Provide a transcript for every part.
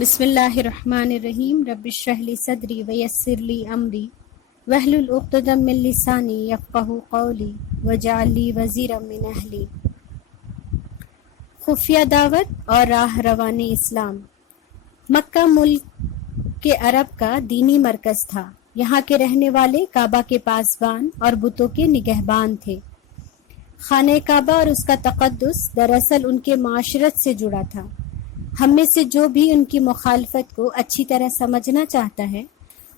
بسم اللہ الرحمن الرحیم رب اشرح لی صدری ویسر لی امری واحلل عقدۃ من لسانی یفقہوا قولی واجعل لی وزیرا من اہلی۔ خفیہ دعوت اور راہ روان اسلام۔ مکہ ملک کے عرب کا دینی مرکز تھا۔ یہاں کے رہنے والے کعبہ کے پاسبان اور بتوں کے نگہبان تھے۔ خانہ کعبہ اور اس کا تقدس دراصل ان کے معاشرت سے جڑا تھا۔ ہم میں سے جو بھی ان کی مخالفت کو اچھی طرح سمجھنا چاہتا ہے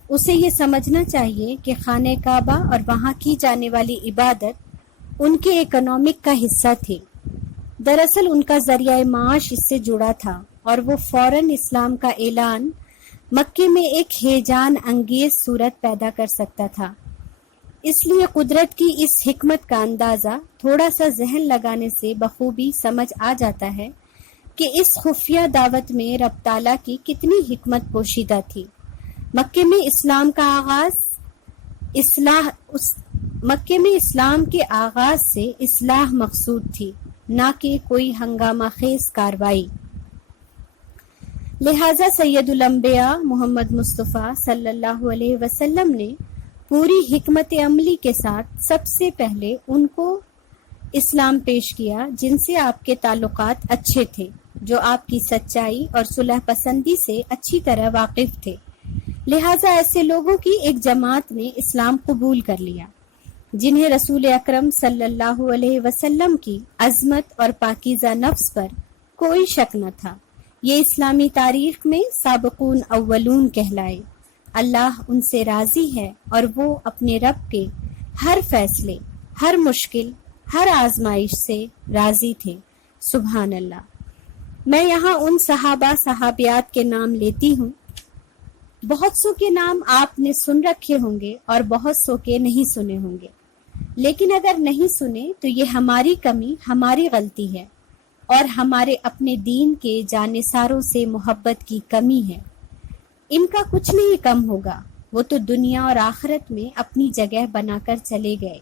اسے یہ سمجھنا چاہیے کہ خانہ کعبہ اور وہاں کی جانے والی عبادت ان کے اکنامک کا حصہ تھی۔ دراصل ان کا ذریعہ معاش اس سے جڑا تھا اور وہ فوراً اسلام کا اعلان مکے میں ایک ہیجان انگیز صورت پیدا کر سکتا تھا۔ اس لیے قدرت کی اس حکمت کا اندازہ تھوڑا سا ذہن لگانے سے بخوبی سمجھ آ جاتا ہے کہ اس خفیہ دعوت میں رب تعالیٰ کی کتنی حکمت پوشیدہ تھی۔ مکے میں اسلام کے آغاز سے اصلاح مقصود تھی، نہ کہ کوئی ہنگامہ خیز کاروائی۔ لہٰذا سید الانبیاء محمد مصطفیٰ صلی اللہ علیہ وسلم نے پوری حکمت عملی کے ساتھ سب سے پہلے ان کو اسلام پیش کیا جن سے آپ کے تعلقات اچھے تھے، جو آپ کی سچائی اور صلح پسندی سے اچھی طرح واقف تھے۔ لہٰذا ایسے لوگوں کی ایک جماعت نے اسلام قبول کر لیا جنہیں رسول اکرم صلی اللہ علیہ وسلم کی عظمت اور پاکیزہ نفس پر کوئی شک نہ تھا۔ یہ اسلامی تاریخ میں سابقون اولون کہلائے۔ اللہ ان سے راضی ہے اور وہ اپنے رب کے ہر فیصلے، ہر مشکل، ہر آزمائش سے راضی تھے۔ سبحان اللہ۔ میں یہاں ان صحابہ صحابیات کے نام لیتی ہوں۔ بہت سو کے نام آپ نے سن رکھے ہوں گے اور بہت سو کے نہیں سنے ہوں گے، لیکن اگر نہیں سنے تو یہ ہماری کمی، ہماری غلطی ہے اور ہمارے اپنے دین کے جانثاروں سے محبت کی کمی ہے۔ ان کا کچھ نہیں کم ہوگا، وہ تو دنیا اور آخرت میں اپنی جگہ بنا کر چلے گئے۔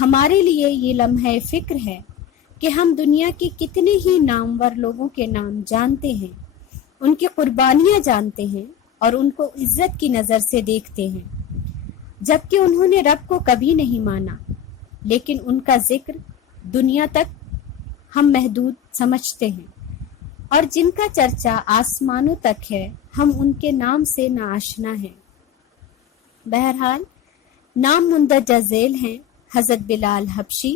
ہمارے لیے یہ لمحہ فکر ہے کہ ہم دنیا کے کتنے ہی نامور لوگوں کے نام جانتے ہیں، ان کی قربانیاں جانتے ہیں اور ان کو عزت کی نظر سے دیکھتے ہیں، جبکہ انہوں نے رب کو کبھی نہیں مانا، لیکن ان کا ذکر دنیا تک ہم محدود سمجھتے ہیں، اور جن کا چرچا آسمانوں تک ہے ہم ان کے نام سے ناآشنا ہیں۔ بہرحال نام مندرجہ ذیل ہیں: حضرت بلال حبشی،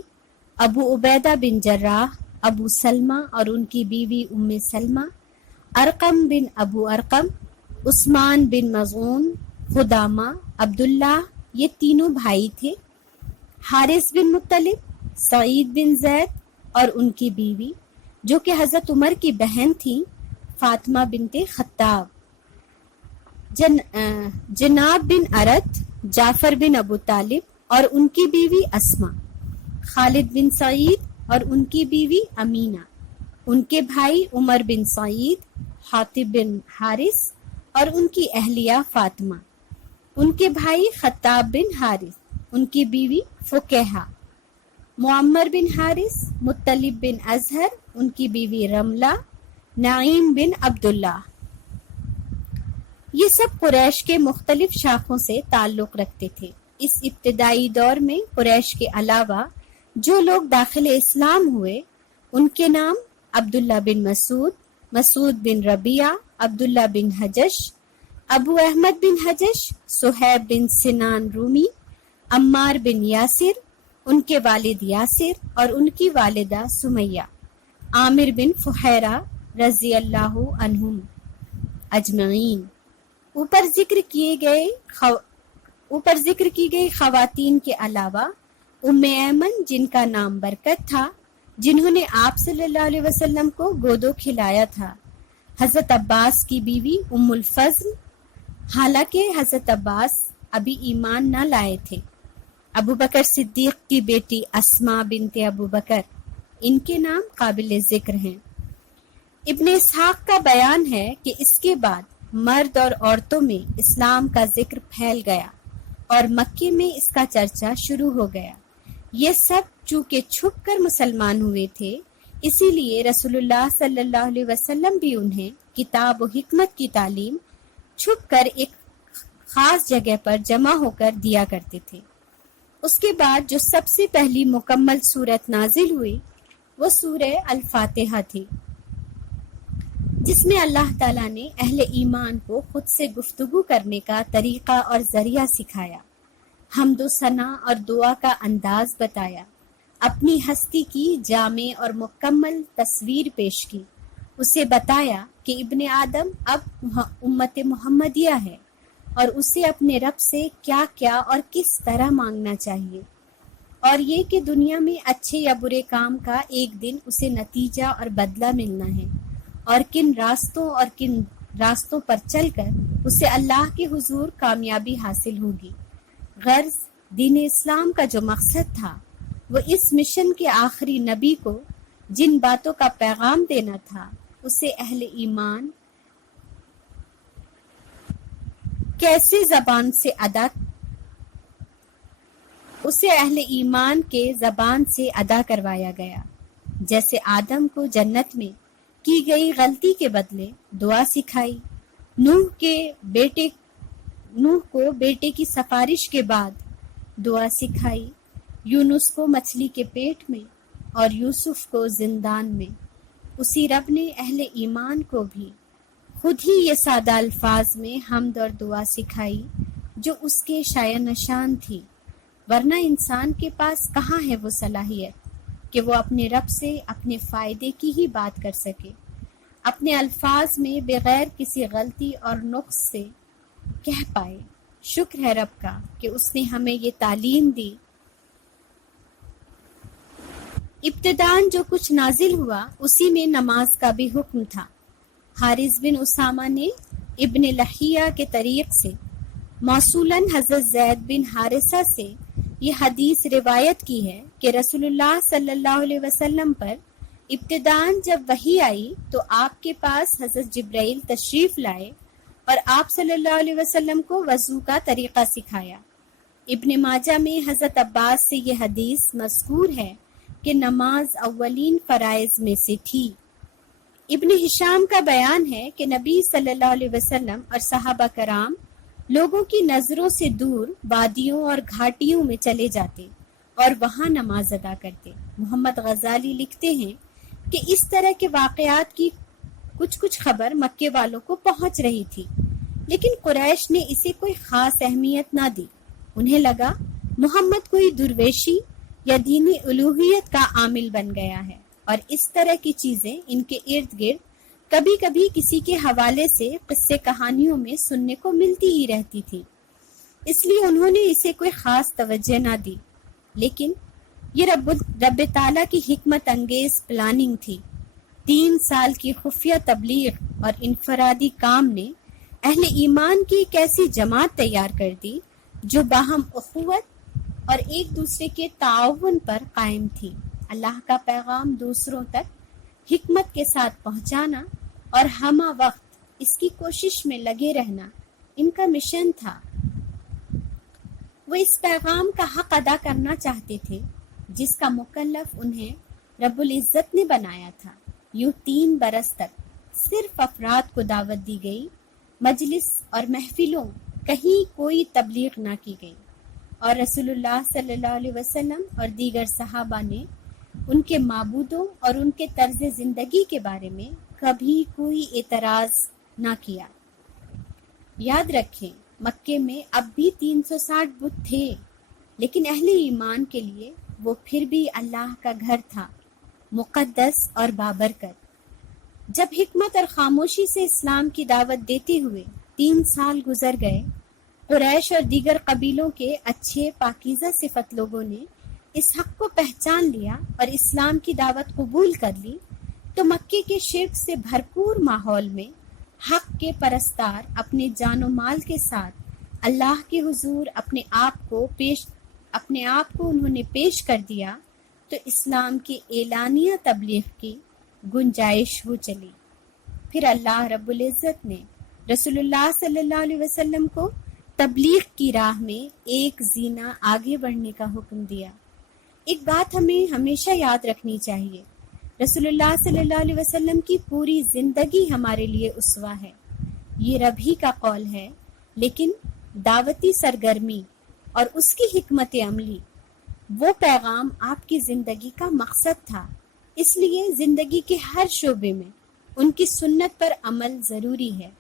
ابو عبیدہ بن جراح، ابو سلمہ اور ان کی بیوی ام سلمہ، ارقم بن ابو ارقم، عثمان بن مظعون، خدامہ، عبداللہ، یہ تینوں بھائی تھے۔ حارث بن مطلب، سعید بن زید اور ان کی بیوی جو کہ حضرت عمر کی بہن تھیں، فاطمہ بنت خطاب، جناب بن ارت، جعفر بن ابو طالب اور ان کی بیوی اسما، خالد بن سعید اور ان کی بیوی امینہ، ان کے بھائی عمر بن سعید، حاطب بن حارث اور ان کی اہلیہ فاطمہ، ان کے بھائی خطاب بن حارث، ان کی بیوی فکیہہ، معمر بن حارث، مطلب بن ازہر، ان کی بیوی رملہ، نعیم بن عبداللہ۔ یہ سب قریش کے مختلف شاخوں سے تعلق رکھتے تھے۔ اس ابتدائی دور میں قریش کے علاوہ جو لوگ داخل اسلام ہوئے ان کے نام عبداللہ بن مسعود، مسعود بن ربیعہ، عبداللہ بن حجش، ابو احمد بن حجش، صہیب بن سنان رومی، عمار بن یاسر، ان کے والد یاسر اور ان کی والدہ سمیہ، عامر بن فہیرہ رضی اللہ عنہم اجمعین۔ اوپر ذکر کی گئی خواتین کے علاوہ ام ایمن جن کا نام برکت تھا، جنہوں نے آپ صلی اللہ علیہ وسلم کو گودو کھلایا تھا، حضرت عباس کی بیوی ام الفضل، حالانکہ حضرت عباس ابھی ایمان نہ لائے تھے، ابو بکر صدیق کی بیٹی اسما بنت ابو بکر، ان کے نام قابل ذکر ہیں۔ ابن اسحاق کا بیان ہے کہ اس کے بعد مرد اور عورتوں میں اسلام کا ذکر پھیل گیا اور مکے میں اس کا چرچا شروع ہو گیا۔ یہ سب چونکہ چھپ کر مسلمان ہوئے تھے، اسی لیے رسول اللہ صلی اللہ علیہ وسلم بھی انہیں کتاب و حکمت کی تعلیم چھپ کر ایک خاص جگہ پر جمع ہو کر دیا کرتے تھے۔ اس کے بعد جو سب سے پہلی مکمل سورت نازل ہوئی وہ سورہ الفاتحہ تھی، جس میں اللہ تعالیٰ نے اہل ایمان کو خود سے گفتگو کرنے کا طریقہ اور ذریعہ سکھایا، حمد و ثنا اور دعا کا انداز بتایا، اپنی ہستی کی جامع اور مکمل تصویر پیش کی، اسے بتایا کہ ابن آدم اب امت محمدیہ ہے اور اسے اپنے رب سے کیا کیا اور کس طرح مانگنا چاہیے، اور یہ کہ دنیا میں اچھے یا برے کام کا ایک دن اسے نتیجہ اور بدلہ ملنا ہے، اور کن راستوں پر چل کر اسے اللہ کے حضور کامیابی حاصل ہوگی۔ غرض دین اسلام کا جو مقصد تھا وہ اس مشن کے آخری نبی کو جن باتوں کا پیغام دینا تھا اسے اہل ایمان کے زبان سے ادا کروایا گیا، جیسے آدم کو جنت میں کی گئی غلطی کے بدلے دعا سکھائی، نوح کو بیٹے کی سفارش کے بعد دعا سکھائی، یونس کو مچھلی کے پیٹ میں اور یوسف کو زندان میں، اسی رب نے اہل ایمان کو بھی خود ہی یہ سادہ الفاظ میں حمد اور دعا سکھائی جو اس کے شایع نشان تھی، ورنہ انسان کے پاس کہاں ہے وہ صلاحیت کہ وہ اپنے رب سے اپنے فائدے کی ہی بات کر سکے، اپنے الفاظ میں بغیر کسی غلطی اور نقص سے کہہ پائے۔ شکر ہے رب کا کہ اس نے ہمیں یہ تعلیم دی۔ ابتداً جو کچھ نازل ہوا اسی میں نماز کا بھی حکم تھا۔ حارث بن اسامہ نے ابن لہیہ کے طریق سے موصولاً حضرت زید بن حارثہ سے یہ حدیث روایت کی ہے کہ رسول اللہ صلی اللہ علیہ وسلم پر ابتداً جب وحی آئی تو آپ کے پاس حضرت جبرائیل تشریف لائے اور آپ صلی اللہ علیہ وسلم کو وضو کا طریقہ سکھایا۔ ابن ماجہ میں حضرت عباس سے یہ حدیث مذکور ہے کہ نماز اولین فرائض میں سے تھی۔ ابن ہشام کا بیان ہے کہ نبی صلی اللہ علیہ وسلم اور صحابہ کرام لوگوں کی نظروں سے دور وادیوں اور گھاٹیوں میں چلے جاتے اور وہاں نماز ادا کرتے۔ محمد غزالی لکھتے ہیں کہ اس طرح کے واقعات کی کچھ خبر مکے والوں کو پہنچ رہی تھی، لیکن قریش نے اسے کوئی خاص اہمیت نہ دی۔ انہیں لگا محمد کوئی درویشی یا دینی الوہیت کا عامل بن گیا ہے، اور اس طرح کی چیزیں ان کے ارد گرد کبھی کبھی کسی کے حوالے سے قصے کہانیوں میں سننے کو ملتی ہی رہتی تھی، اس لیے انہوں نے اسے کوئی خاص توجہ نہ دی۔ لیکن یہ رب تعالیٰ کی حکمت انگیز پلاننگ تھی۔ 3 سال کی خفیہ تبلیغ اور انفرادی کام نے اہل ایمان کی ایک ایسی جماعت تیار کر دی جو باہم اخوت اور ایک دوسرے کے تعاون پر قائم تھی۔ اللہ کا پیغام دوسروں تک حکمت کے ساتھ پہنچانا اور ہمہ وقت اس کی کوشش میں لگے رہنا ان کا مشن تھا۔ وہ اس پیغام کا حق ادا کرنا چاہتے تھے جس کا مکلف انہیں رب العزت نے بنایا تھا۔ یوں 3 برس تک صرف افراد کو دعوت دی گئی، مجلس اور محفلوں کہیں کوئی تبلیغ نہ کی گئی، اور رسول اللہ صلی اللہ علیہ وسلم اور دیگر صحابہ نے ان کے معبودوں اور ان کے طرز زندگی کے بارے میں کبھی کوئی اعتراض نہ کیا۔ یاد رکھیں مکے میں اب بھی 360 بت تھے، لیکن اہل ایمان کے لیے وہ پھر بھی اللہ کا گھر تھا، مقدس اور بابرکت۔ جب حکمت اور خاموشی سے اسلام کی دعوت دیتے ہوئے 3 سال گزر گئے، قریش اور دیگر قبیلوں کے اچھے پاکیزہ صفت لوگوں نے اس حق کو پہچان لیا اور اسلام کی دعوت قبول کر لی، تو مکے کے شرک سے بھرپور ماحول میں حق کے پرستار اپنے جان و مال کے ساتھ اللہ کے حضور اپنے آپ کو انہوں نے پیش کر دیا، تو اسلام کی اعلانیہ تبلیغ کی گنجائش ہو چلی۔ پھر اللہ رب العزت نے رسول اللہ صلی اللہ علیہ وسلم کو تبلیغ کی راہ میں ایک زینہ آگے بڑھنے کا حکم دیا۔ ایک بات ہمیں ہمیشہ یاد رکھنی چاہیے، رسول اللہ صلی اللہ علیہ وسلم کی پوری زندگی ہمارے لیے اسوہ ہے. یہ رب ہی کا قول ہے، لیکن دعوتی سرگرمی اور اس کی حکمت عملی، وہ پیغام آپ کی زندگی کا مقصد تھا. اس لیے زندگی کے ہر شعبے میں ان کی سنت پر عمل ضروری ہے.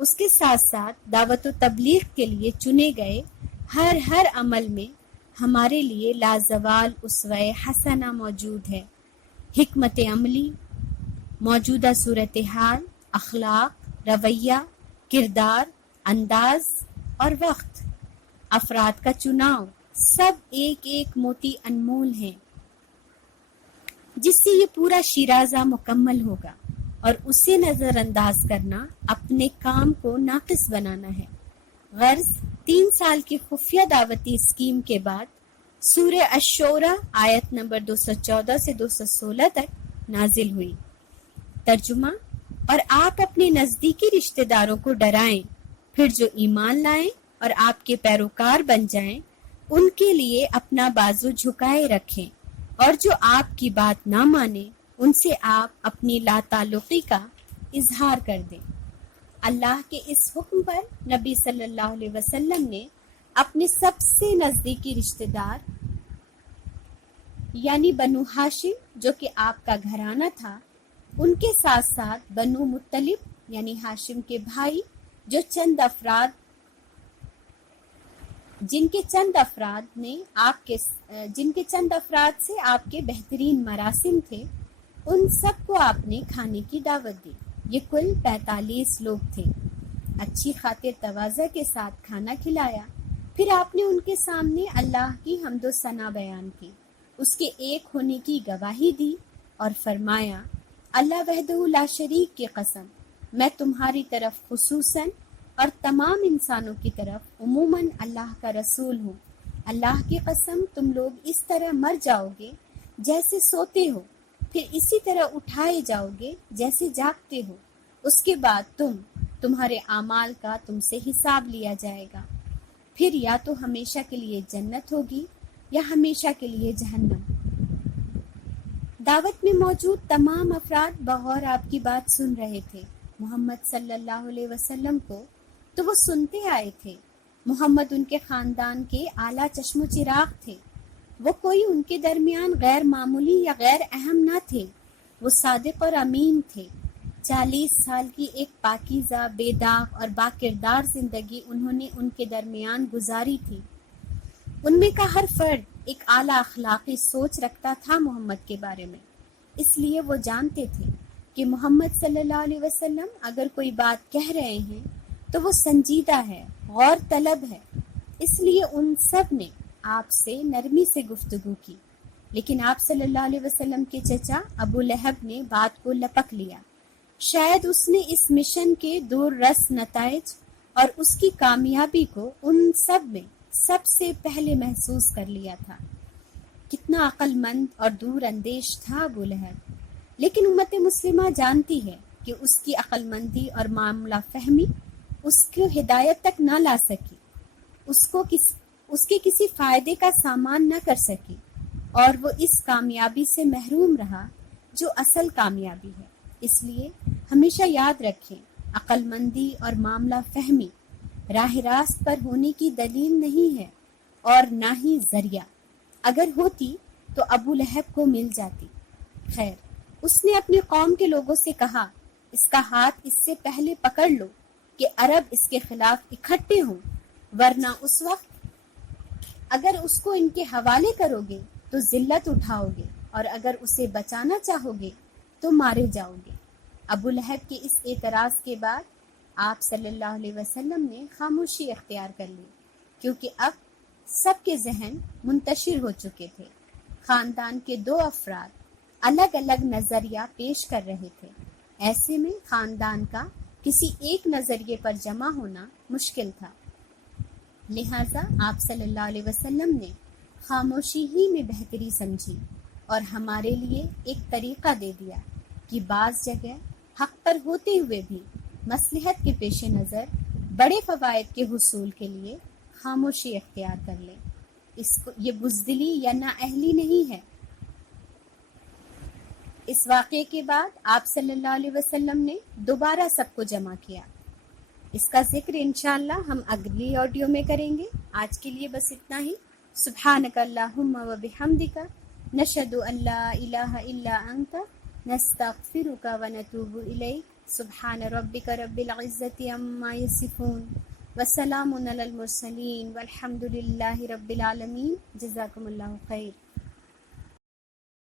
اس کے ساتھ ساتھ دعوت و تبلیغ کے لیے چنے گئے ہر عمل میں ہمارے لیے لازوال اسوہ حسنہ موجود ہے. حکمت عملی، موجودہ صورتحال، اخلاق، رویہ، کردار، انداز اور وقت، افراد کا چناؤ، سب ایک ایک موتی انمول ہیں جس سے یہ پورا شیرازہ مکمل ہوگا، اور اسے نظر انداز کرنا اپنے کام کو ناقص بنانا ہے. غرض 3 سال کی خفیہ دعوتی اسکیم کے بعد سورہ الشورى آیت نمبر 214 سے 216 تک نازل ہوئی. ترجمہ: اور آپ اپنے نزدیکی رشتہ داروں کو ڈرائیں، پھر جو ایمان لائیں اور آپ کے پیروکار بن جائیں ان کے لیے اپنا بازو جھکائے رکھیں، اور جو آپ کی بات نہ مانے ان سے آپ اپنی لا تعلقی کا اظہار کر دیں. اللہ کے اس حکم پر نبی صلی اللہ علیہ وسلم نے اپنے سب سے نزدیکی رشتہ دار یعنی بنو ہاشم جو کہ آپ کا گھرانہ تھا، ان کے ساتھ ساتھ بنو مطلب یعنی ہاشم کے بھائی جو جن کے چند افراد سے آپ کے بہترین مراسم تھے، ان سب کو آپ نے کھانے کی دعوت دی. یہ کل 45 لوگ تھے. اچھی خاطر تواضع کے ساتھ کھانا کھلایا. پھر آپ نے ان کے سامنے اللہ کی حمد و ثنا بیان کی، اس کے ایک ہونے کی گواہی دی اور فرمایا: اللہ وحدہ لا شریک کی قسم، میں تمہاری طرف خصوصاً اور تمام انسانوں کی طرف عموماً اللہ کا رسول ہوں. اللہ کی قسم تم لوگ اس طرح مر جاؤ گے جیسے سوتے ہو، پھر اسی طرح اٹھائے جاؤ گے جیسے جاگتے ہو. اس کے بعد تمہارے اعمال کا تم سے حساب لیا جائے گا. پھر یا تو ہمیشہ کے لیے جنت ہوگی یا ہمیشہ کے لیے جہنم. دعوت میں موجود تمام افراد بغور آپ کی بات سن رہے تھے. محمد صلی اللہ علیہ وسلم کو تو وہ سنتے آئے تھے. محمد ان کے خاندان کے اعلیٰ چشم و چراغ تھے. وہ کوئی ان کے درمیان غیر معمولی یا غیر اہم نہ تھے. وہ صادق اور امین تھے. 40 سال کی ایک پاکیزہ، بے داغ اور با کردار زندگی انہوں نے ان کے درمیان گزاری تھی. ان میں کا ہر فرد ایک اعلیٰ اخلاقی سوچ رکھتا تھا محمد کے بارے میں. اس لیے وہ جانتے تھے کہ محمد صلی اللہ علیہ وسلم اگر کوئی بات کہہ رہے ہیں تو وہ سنجیدہ ہے، غور طلب ہے. اس لیے ان سب نے آپ سے نرمی سے گفتگو کی. لیکن آپ صلی اللہ علیہ وسلم کے چچا ابو لہب نے بات کو لپک لیا. شاید اس نے اس مشن کے دور رس نتائج اور اس کی کامیابی کو ان سب میں سب سے پہلے محسوس کر لیا تھا. کتنا عقل مند اور دور اندیش تھا ابو لہب. لیکن امت مسلمہ جانتی ہے کہ اس کی عقل مندی اور معاملہ فہمی اس کو ہدایت تک نہ لا سکی، اس کے کسی فائدے کا سامان نہ کر سکی، اور وہ اس کامیابی سے محروم رہا جو اصل کامیابی ہے. اس لیے ہمیشہ یاد رکھیں، عقل مندی اور معاملہ فہمی راہ راست پر ہونے کی دلیل نہیں ہے اور نہ ہی ذریعہ. اگر ہوتی تو ابو لہب کو مل جاتی. خیر، اس نے اپنی قوم کے لوگوں سے کہا، اس کا ہاتھ اس سے پہلے پکڑ لو کہ عرب اس کے خلاف اکٹھے ہوں، ورنہ اس وقت اگر اس کو ان کے حوالے کرو گے تو ذلت اٹھاؤ گے، اور اگر اسے بچانا چاہو گے تو مارے جاؤ گے. ابو لہب کے اس اعتراض کے بعد آپ صلی اللہ علیہ وسلم نے خاموشی اختیار کر لی، کیونکہ اب سب کے ذہن منتشر ہو چکے تھے. خاندان کے 2 افراد الگ الگ نظریہ پیش کر رہے تھے. ایسے میں خاندان کا کسی ایک نظریے پر جمع ہونا مشکل تھا. لہٰذا آپ صلی اللہ علیہ وسلم نے خاموشی ہی میں بہتری سمجھی اور ہمارے لیے ایک طریقہ دے دیا کہ بعض جگہ حق پر ہوتے ہوئے بھی مصلحت کے پیش نظر بڑے فوائد کے حصول کے لیے خاموشی اختیار کر لیں. یہ بزدلی یا نااہلی نہیں ہے. اس واقعے کے بعد آپ صلی اللہ علیہ وسلم نے دوبارہ سب کو جمع کیا. اس کا ذکر انشاءاللہ ہم اگلی آڈیو میں کریں گے. آج کے لیے بس اتنا ہی. سبحانک اللہم و بحمدک نشہد ان لا الہ الا انت نستغفرک و نتوب الیک. سبحان ربک رب العزت عما یصفون وسلام علی المرسلین والحمد للہ رب العالمین. جزاکم اللہ خیر.